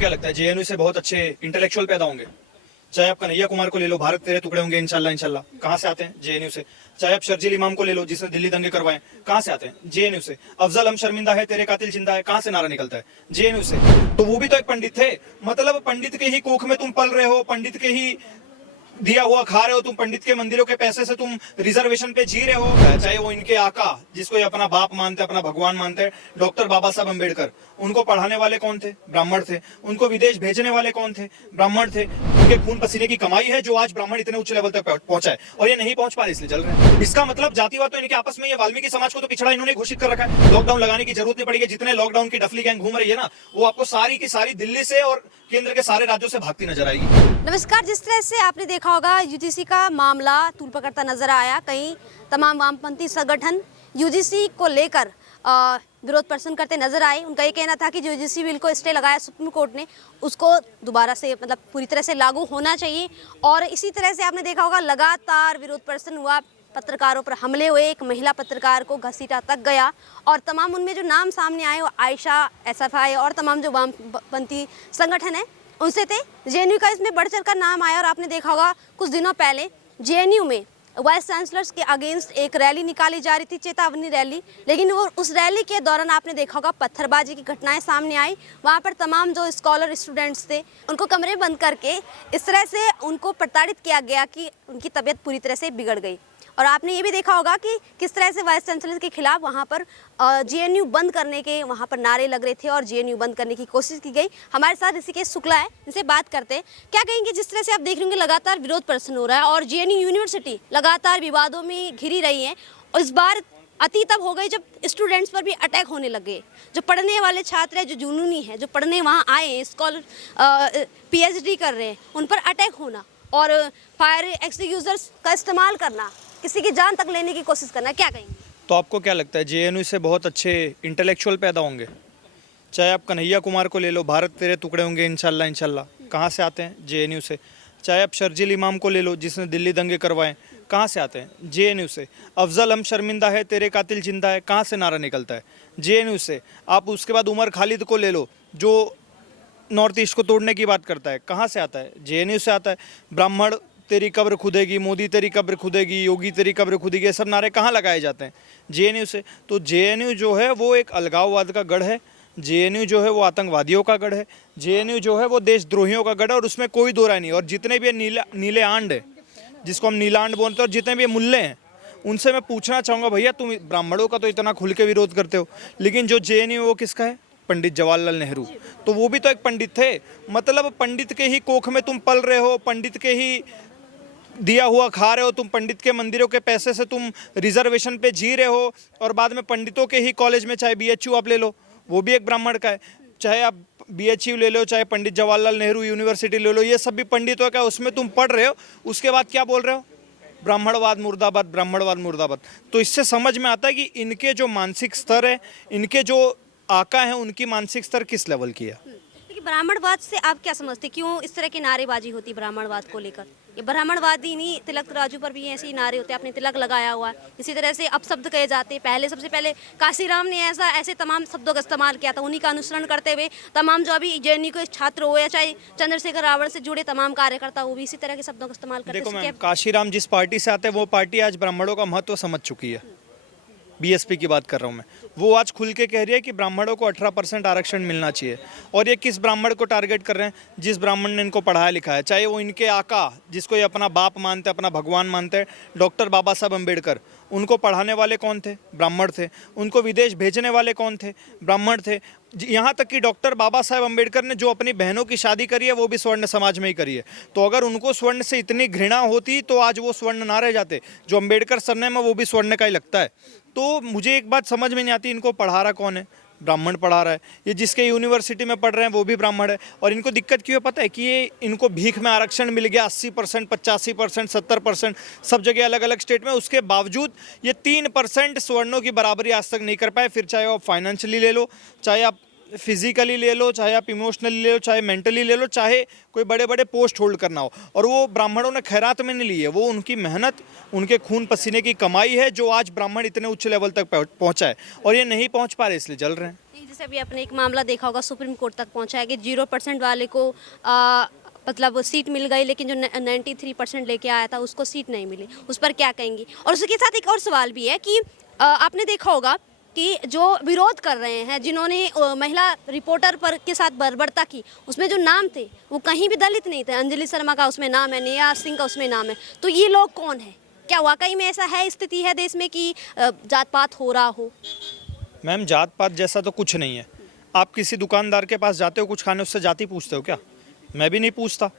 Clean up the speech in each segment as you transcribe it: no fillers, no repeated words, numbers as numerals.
क्या लगता है जेएनयू से बहुत अच्छे इंटेलेक्चुअल पैदा होंगे? चाहे आप कन्हैया कुमार को ले लो, भारत तेरे टुकड़े होंगे इंशाल्लाह इंशाल्लाह, कहाँ से आते हैं? जेएनयू से। चाहे आप शर्जील इमाम को ले लो, जिसने दिल्ली दंगे करवाए, कहाँ से आते हैं? जेएनयू से। अफजल हम शर्मिंदा है, तेरे कातिल जिंदा है, कहाँ से नारा निकलता है? जेएनयू से। तो वो भी तो एक पंडित थे। मतलब पंडित के ही कोख में तुम पल रहे हो, पंडित के ही दिया हुआ खा रहे हो, तुम पंडित के मंदिरों के पैसे से तुम रिजर्वेशन पे जी रहे हो। चाहे वो इनके आका, जिसको ये अपना बाप मानते, अपना भगवान मानते हैं, डॉक्टर बाबा साहब अम्बेडकर, उनको पढ़ाने वाले कौन थे? ब्राह्मण थे। उनको विदेश भेजने वाले कौन थे? ब्राह्मण थे। उनके खून पसीने की कमाई है जो आज ब्राह्मण इतने उच्च लेवल तक पहुंचा है, और ये नहीं पहुंच पा रहे इसलिए जल रहे हैं। इसका मतलब जातिवाद तो इनके आपस में, ये वाल्मीकि समाज को तो पिछड़ा इन्होंने घोषित कर रखा है। लॉकडाउन लगाने की जरूरत नहीं पड़ेगी। जितने लॉकडाउन की डफली गैंग घूम रही है ना, वो आपको सारी की सारी दिल्ली से और केंद्र के सारे राज्यों से भागती नजर आएगी। नमस्कार। जिस तरह से आपने देखा होगा यूजीसी का मामला तूल पकड़ता नजर आया, कहीं तमाम वामपंथी संगठन यूजीसी को लेकर विरोध प्रदर्शन करते नजर आए। उनका ये कहना था कि जो यूजीसी बिल को स्टे लगाया सुप्रीम कोर्ट ने, उसको दोबारा से मतलब पूरी तरह से लागू होना चाहिए। और इसी तरह से आपने देखा होगा लगातार विरोध प्रदर्शन हुआ, पत्रकारों पर हमले हुए, एक महिला पत्रकार को घसीटा तक गया, और तमाम उनमें जो नाम सामने आए वो आयशा, एसएफआई और तमाम जो वामपंथी संगठन है उनसे थे। जेएनयू का इसमें बढ़ चढ़ कर नाम आया। और आपने देखा होगा कुछ दिनों पहले जेएनयू में वाइस चांसलर्स के अगेंस्ट एक रैली निकाली जा रही थी, चेतावनी रैली, लेकिन वो उस रैली के दौरान आपने देखा होगा पत्थरबाजी की घटनाएं सामने आई। वहाँ पर तमाम जो स्कॉलर स्टूडेंट्स थे उनको कमरे बंद करके इस तरह से उनको प्रताड़ित किया गया कि उनकी तबीयत पूरी तरह से बिगड़ गई। और आपने ये भी देखा होगा कि किस तरह से वाइस चांसलर के खिलाफ वहाँ पर जेएनयू बंद करने के वहाँ पर नारे लग रहे थे और जेएनयू बंद करने की कोशिश की गई। हमारे साथ ऋषिकेश शुक्ला है, इनसे बात करते हैं। क्या कहेंगे जिस तरह से आप देख रहे होंगे लगातार विरोध प्रदर्शन हो रहा है और जेएनयू यूनिवर्सिटी लगातार विवादों में घिरी रही है, और इस बार अति तब हो गई जब स्टूडेंट्स पर भी अटैक होने लगे। जो पढ़ने वाले छात्र हैं, जो जुनूनी है, जो पढ़ने वहाँ आए हैं, स्कॉलर पीएचडी कर रहे हैं, उन पर अटैक होना और फायर एक्सटिंग्विशर्स का इस्तेमाल करना, किसी की जान तक लेने की कोशिश करना, क्या कहेंगे? तो आपको क्या लगता है जेएनयू से बहुत अच्छे इंटेलेक्चुअल पैदा होंगे? चाहे आप कन्हैया कुमार को ले लो, भारत तेरे टुकड़े होंगे इंशाल्लाह इंशाल्लाह, कहाँ से आते हैं? जेएनयू से। चाहे आप शर्जील इमाम को ले लो, जिसने दिल्ली दंगे करवाए, कहाँ से आते हैं? जेएनयू से। अफजल हम शर्मिंदा है, तेरे कातिल जिंदा है, कहाँ से नारा निकलता है? जेएनयू से। आप उसके बाद उमर खालिद को ले लो, जो नॉर्थ ईस्ट को तोड़ने की बात करता है, कहाँ से आता है? जेएनयू से आता है। ब्राह्मण तेरी कब्र खुदेगी, मोदी तेरी कब्र खुदेगी, योगी तेरी कब्र खुदेगी, ये सब नारे कहाँ लगाए जाते हैं? जेएनयू से। तो जेएनयू जो है वो एक अलगाववाद का गढ़ है, जेएनयू जो है वो आतंकवादियों का गढ़ है, जेएनयू जो है वो देशद्रोहियों का गढ़ है, और उसमें कोई दो राय नहीं। और जितने भी नीले आंड है, जिसको हम नीलांड बोलते हैं, और जितने भी मुल्ले हैं, उनसे मैं पूछना चाहूँगा, भैया तुम ब्राह्मणों का तो इतना खुल के विरोध करते हो, लेकिन जो जेएनयू वो किसका है? पंडित जवाहरलाल नेहरू। तो वो भी तो एक पंडित थे। मतलब पंडित के ही कोख में तुम पल रहे हो, पंडित के ही दिया हुआ खा रहे हो, तुम पंडित के मंदिरों के पैसे से तुम रिजर्वेशन पे जी रहे हो, और बाद में पंडितों के ही कॉलेज में, चाहे बीएचयू आप ले लो, वो भी एक ब्राह्मण का है, चाहे आप बीएचयू ले लो, चाहे पंडित जवाहरलाल नेहरू यूनिवर्सिटी ले लो, ये सब भी पंडितों का, उसमें तुम पढ़ रहे हो। उसके बाद क्या बोल रहे हो? ब्राह्मणवाद मुर्दाबाद, ब्राह्मणवाद मुर्दाबाद। तो इससे समझ में आता है कि इनके जो मानसिक स्तर है, इनके जो आका हैं, उनकी मानसिक स्तर किस लेवल की है। देखिए, ब्राह्मणवाद से आप क्या समझते, क्यों इस तरह की नारेबाजी होती ब्राह्मणवाद को लेकर? ये ब्राह्मणवादी नहीं, तिलक राजू पर भी ऐसे ही नारे होते हैं, आपने तिलक लगाया हुआ है, इसी तरह से अपशब्द कहे जाते हैं। पहले सबसे पहले काशीराम ने ऐसे तमाम शब्दों का इस्तेमाल किया था, उन्हीं का अनुसरण करते हुए तमाम जो अभी जेएनयू के छात्र हो या चाहे चंद्रशेखर रावण से जुड़े तमाम कार्यकर्ता, वो भी इसी तरह के शब्दों का इस्तेमाल करते हैं। देखो मैम, काशीराम जिस पार्टी से आते हैं, वो पार्टी आज ब्राह्मणों का महत्व समझ चुकी है। बीएसपी की बात कर रहा हूँ मैं। वो आज खुल के कह रही है कि ब्राह्मणों को 18% आरक्षण मिलना चाहिए। और ये किस ब्राह्मण को टारगेट कर रहे हैं? जिस ब्राह्मण ने इनको पढ़ाया लिखा है, चाहे वो इनके आका, जिसको ये अपना बाप मानते हैं, अपना भगवान मानते हैं, डॉक्टर बाबा साहब अम्बेडकर, उनको पढ़ाने वाले कौन थे? ब्राह्मण थे। उनको विदेश भेजने वाले कौन थे? ब्राह्मण थे। यहाँ तक कि डॉक्टर बाबा साहब अम्बेडकर ने जो अपनी बहनों की शादी करी है, वो भी स्वर्ण समाज में ही करी है। तो अगर उनको स्वर्ण से इतनी घृणा होती तो आज वो स्वर्ण ना रह जाते। जो अम्बेडकर सरनेम है वो भी स्वर्ण का ही लगता है। तो मुझे एक बात समझ में नहीं आती, इनको पढ़ा रहा कौन है? ब्राह्मण पढ़ा रहा है। ये जिसके यूनिवर्सिटी में पढ़ रहे हैं वो भी ब्राह्मण है। और इनको दिक्कत क्यों है पता है? कि ये इनको भीख में आरक्षण मिल गया 80%, 85%, 70%, सब जगह अलग अलग स्टेट में। उसके बावजूद ये 3% सवर्णों की बराबरी आज तक नहीं कर पाए। फिर चाहे आप फाइनेंशियली ले लो, चाहे आप फिजिकली ले लो, चाहे आप इमोशनली ले लो, चाहे मेंटली ले लो, चाहे कोई बड़े बड़े पोस्ट होल्ड करना हो, और वो ब्राह्मणों ने खैरात में नहीं ली है, वो उनकी मेहनत, उनके खून पसीने की कमाई है जो आज ब्राह्मण इतने उच्च लेवल तक पहुंचा है, और ये नहीं पहुंच पा रहे इसलिए जल रहे हैं। नहीं, जैसे अभी आपने एक मामला देखा होगा, सुप्रीम कोर्ट तक पहुंचा है कि 0% वाले को मतलब सीट मिल गई, लेकिन जो 93% लेके आया था उसको सीट नहीं मिली। उस पर क्या कहेंगी? और उसके साथ एक और सवाल भी है कि आपने देखा होगा कि जो विरोध कर रहे हैं, जिन्होंने महिला रिपोर्टर पर के साथ बर्बरता की, उसमें जो नाम थे वो कहीं भी दलित नहीं थे। अंजलि शर्मा का उसमें नाम है, नेहा सिंह का उसमें नाम है। तो ये लोग कौन है? क्या वाकई में ऐसा है, स्थिति है देश में कि जात पात हो रहा हो? मैम, जात पात जैसा तो कुछ नहीं है। आप किसी दुकानदार के पास जाते हो कुछ खाने, उससे जाति पूछते हो क्या? मैं भी नहीं पूछता।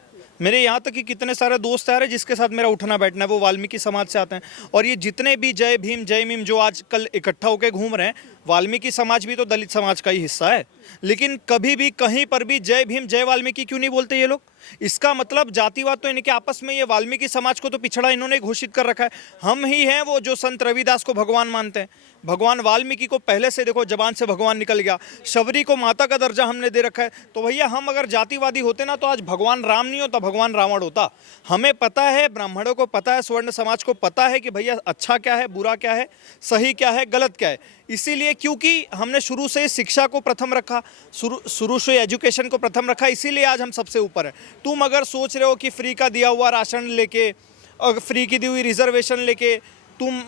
मेरे यहाँ तक कि कितने सारे दोस्त आ रहे हैं जिसके साथ मेरा उठना बैठना है, वो वाल्मीकि समाज से आते हैं। और ये जितने भी जय भीम जय मीम जो आज कल इकट्ठा होकर घूम रहे हैं, वाल्मीकि समाज भी तो दलित समाज का ही हिस्सा है। लेकिन कभी भी कहीं पर भी जय भीम जय वाल्मीकि क्यों नहीं बोलते ये लोग? इसका मतलब जातिवाद तो इनके आपस में, ये वाल्मीकि समाज को तो पिछड़ा इन्होंने घोषित कर रखा है। हम ही हैं वो जो संत रविदास को भगवान मानते हैं। भगवान वाल्मीकि को पहले से देखो जबान से भगवान निकल गया, शबरी को माता का दर्जा हमने दे रखा है। तो भैया हम अगर जातिवादी होते ना तो आज भगवान राम नहीं होता, भगवान रावण होता। हमें पता है, ब्राह्मणों को पता है, स्वर्ण समाज को पता है कि भैया अच्छा क्या है, बुरा क्या है, सही क्या है, गलत क्या है। इसीलिए क्योंकि हमने शुरू से शिक्षा को प्रथम रखा, शुरू से एजुकेशन को प्रथम रखा, इसीलिए आज हम सबसे ऊपर हैं। तुम अगर सोच रहे हो कि फ्री का दिया हुआ राशन लेके और फ्री की दी हुई रिजर्वेशन लेके तुम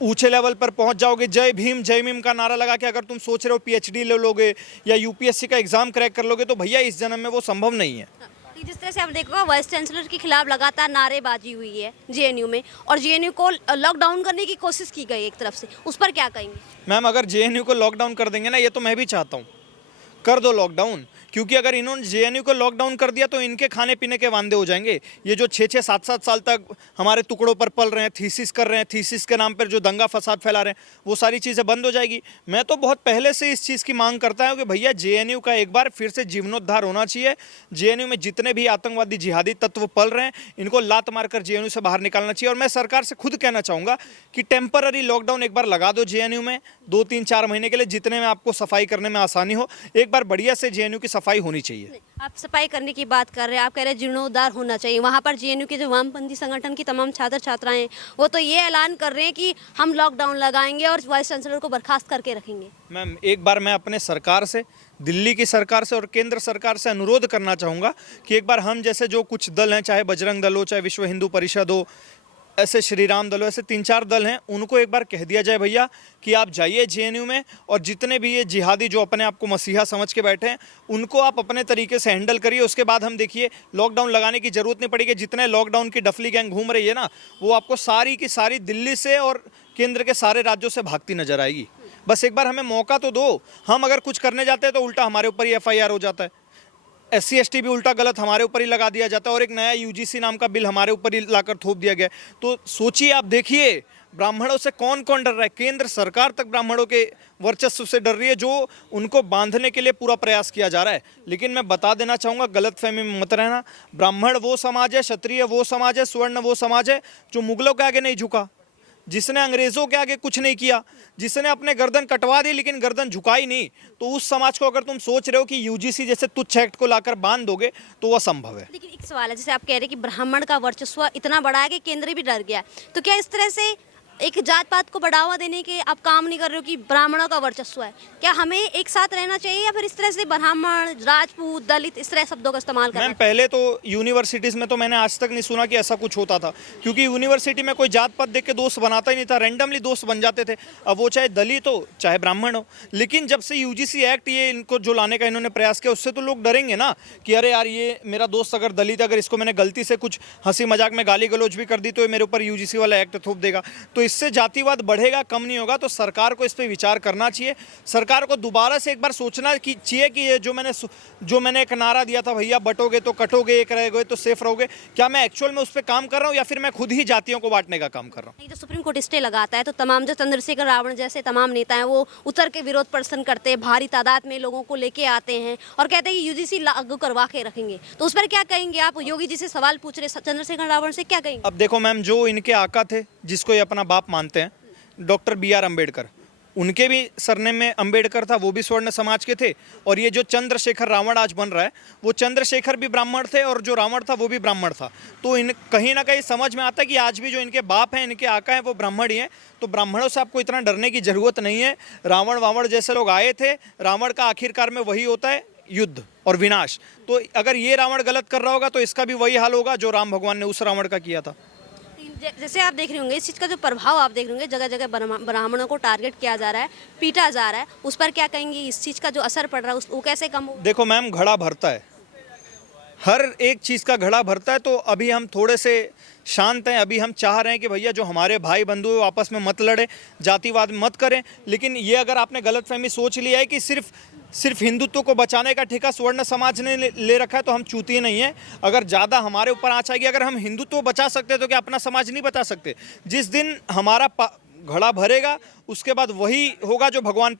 ऊंचे लेवल पर पहुंच जाओगे, जय भीम जय मीम का नारा लगा के अगर तुम सोच रहे हो पीएचडी ले लोगे या यूपीएससी का एग्जाम क्रैक कर लोगे, तो भैया इस जन्म में वो संभव नहीं है। जिस तरह से आप देखोगे, वाइस चांसलर के खिलाफ लगातार नारेबाजी हुई है जेएनयू में, और जेएनयू को लॉकडाउन करने की कोशिश की गई एक तरफ से, उस पर क्या कहेंगे? मैम, अगर जेएनयू को लॉकडाउन कर देंगे ना, ये तो मैं भी चाहता हूँ, कर दो लॉकडाउन। क्योंकि अगर इन्होंने जेएनयू को लॉकडाउन कर दिया तो इनके खाने पीने के वांदे हो जाएंगे। ये जो 6-6, 7-7 साल तक हमारे टुकड़ों पर पल रहे हैं, थीसिस कर रहे हैं, थीसिस के नाम पर जो दंगा फसाद फैला रहे हैं, वो सारी चीज़ें बंद हो जाएगी। मैं तो बहुत पहले से इस चीज़ की मांग करता हूँ कि भैया जेएनयू का एक बार फिर से जीर्णोद्धार होना चाहिए। जेएनयू में जितने भी आतंकवादी जिहादी तत्व पल रहे हैं, इनको लात मारकर जेएनयू से बाहर निकालना चाहिए। और मैं सरकार से खुद कहना चाहूँगा कि टेम्पररी लॉकडाउन एक बार लगा दो जेएनयू में, 2-3-4 महीने के लिए, जितने में आपको सफाई करने में आसानी हो। एक बार बढ़िया से जेएनयू की सफाई होनी चाहिए। आप सफाई करने की बात कर रहे हैं, आप कह रहे हैं जीर्णोद्धार होना चाहिए। वहाँ पर जेएनयू के जो वामपंथी संगठन की तमाम छात्र छात्राएं हैं, वो तो ये ऐलान कर रहे हैं कि हम लॉकडाउन लगाएंगे और वाइस चांसलर को बर्खास्त करके रखेंगे। मैम, एक बार मैं अपने सरकार से, दिल्ली की सरकार से और केंद्र सरकार से अनुरोध करना चाहूँगा कि एक बार हम जैसे जो कुछ दल हैं, चाहे बजरंग दल हो, चाहे विश्व हिंदू परिषद हो, ऐसे श्री राम दल हो, ऐसे 3-4 दल हैं, उनको एक बार कह दिया जाए भैया कि आप जाइए जेएनयू में, और जितने भी ये जिहादी जो अपने आप को मसीहा समझ के बैठे हैं, उनको आप अपने तरीके से हैंडल करिए। उसके बाद हम देखिए लॉकडाउन लगाने की ज़रूरत नहीं पड़ेगी। जितने लॉकडाउन की डफली गैंग घूम रही है ना, वो आपको सारी की सारी दिल्ली से और केंद्र के सारे राज्यों से भागती नजर आएगी। बस एक बार हमें मौका तो दो। हम अगर कुछ करने जाते हैं तो उल्टा हमारे ऊपर ही FIR हो जाता है, SC ST भी उल्टा गलत हमारे ऊपर ही लगा दिया जाता है, और एक नया UGC नाम का बिल हमारे ऊपर ही लाकर थोप दिया गया। तो सोचिए, आप देखिए ब्राह्मणों से कौन कौन डर रहा है। केंद्र सरकार तक ब्राह्मणों के वर्चस्व से डर रही है, जो उनको बांधने के लिए पूरा प्रयास किया जा रहा है। लेकिन मैं बता देना चाहूँगा, गलतफहमी में मत रहना। ब्राह्मण वो समाज है, क्षत्रिय वो समाज है, स्वर्ण वो समाज है जो मुगलों के आगे नहीं झुका, जिसने अंग्रेज़ों के आगे कुछ नहीं किया, जिसने अपने गर्दन कटवा दी लेकिन गर्दन झुकाई नहीं। तो उस समाज को अगर तुम सोच रहे हो कि UGC जैसे तुच्छ एक्ट को लाकर बांध दोगे, तो वह संभव है। लेकिन एक सवाल है, जैसे आप कह रहे हैं कि ब्राह्मण का वर्चस्व इतना बड़ा है कि केंद्र भी डर गया, तो क्या इस तरह से एक जात पात को बढ़ावा देने के आप काम नहीं कर रहे हो कि ब्राह्मणों का वर्चस्व है? क्या हमें एक साथ रहना चाहिए, या फिर इस तरह से ब्राह्मण, राजपूत, दलित, इस तरह शब्दों का इस्तेमाल करना? मैम, पहले तो यूनिवर्सिटीज़ में तो मैंने आज तक नहीं सुना कि ऐसा कुछ होता था, क्योंकि यूनिवर्सिटी में कोई जात पात देख के दोस्त बनाता ही नहीं था, रैंडमली दोस्त बन जाते थे। अब वो चाहे दलित हो चाहे ब्राह्मण हो। लेकिन जब से UGC एक्ट ये इनको जो लाने का इन्होंने प्रयास किया, उससे तो लोग डरेंगे ना कि अरे यार, ये मेरा दोस्त अगर दलित, अगर इसको मैंने गलती से कुछ हंसी मजाक में गाली गलौज भी कर दी तो ये मेरे ऊपर UGC वाला एक्ट थोप देगा। तो इससे जातिवाद बढ़ेगा, कम नहीं होगा। तो सरकार को इस पे विचार करना चाहिए। सरकार को दोबारा से एक बार सोचना चाहिए कि ये जो मैंने एक नारा दिया था, भैया बटोगे तो कटोगे, एक रहोगे तो सेफ रहोगे, क्या मैं एक्चुअल में उस पर काम कर रहा हूँ या फिर मैं खुद ही जातियों को बांटने का काम कर रहा हूँ? नहीं, तो सुप्रीम कोर्ट स्टे लगाता है तो तमाम जो चंद्रशेखर रावण जैसे तमाम नेता हैं, वो उतर के विरोध प्रदर्शन करते हैं, भारी तादाद में लोगों को लेके आते हैं और कहते हैं कि UGC लागू करवा के रखेंगे। तो उस पर क्या कहेंगे आप? योगी जी से सवाल पूछ रहे चंद्रशेखर रावण से, क्या कहेंगे? अब देखो मैम, जो इनके आका थे, जिसको ये अपना बाप मानते हैं, डॉक्टर BR अम्बेडकर, उनके भी सरनेम में अंबेडकर था, वो भी स्वर्ण समाज के थे। और ये जो चंद्रशेखर रावण आज बन रहा है, वो चंद्रशेखर भी ब्राह्मण थे और जो रावण था वो भी ब्राह्मण था। तो इन कहीं ना कहीं समझ में आता है कि आज भी जो इनके बाप हैं, इनके आका हैं, वो ब्राह्मण ही हैं। तो ब्राह्मणों से आपको इतना डरने की ज़रूरत नहीं है। रावण वावण जैसे लोग आए थे, रावण का आखिरकार में वही होता है, युद्ध और विनाश। तो अगर ये रावण गलत कर रहा होगा तो इसका भी वही हाल होगा जो राम भगवान ने उस रावण का किया था। जैसे आप देख रहे होंगे इस चीज़ का जो प्रभाव आप देख रहे होंगे, जगह जगह ब्राह्मणों को टारगेट किया जा रहा है, पीटा जा रहा है, उस पर क्या कहेंगे? इस चीज़ का जो असर पड़ रहा है वो कैसे कम हो? देखो मैम, घड़ा भरता है, हर एक चीज़ का घड़ा भरता है। तो अभी हम थोड़े से शांत हैं, अभी हम चाह रहे हैं कि भैया जो हमारे भाई बंधु हैं आपस में मत लड़े, जातिवाद मत करें। लेकिन ये अगर आपने गलतफहमी सोच लिया है कि सिर्फ हिंदुत्व को बचाने का ठेका स्वर्ण समाज ने ले रखा है, तो हम चूतिए नहीं हैं। अगर ज़्यादा हमारे ऊपर आँच आएगी, अगर हम हिंदुत्व बचा सकते हैं तो क्या अपना समाज नहीं बचा सकते? जिस दिन हमारा घड़ा भरेगा उसके बाद वही होगा जो भगवान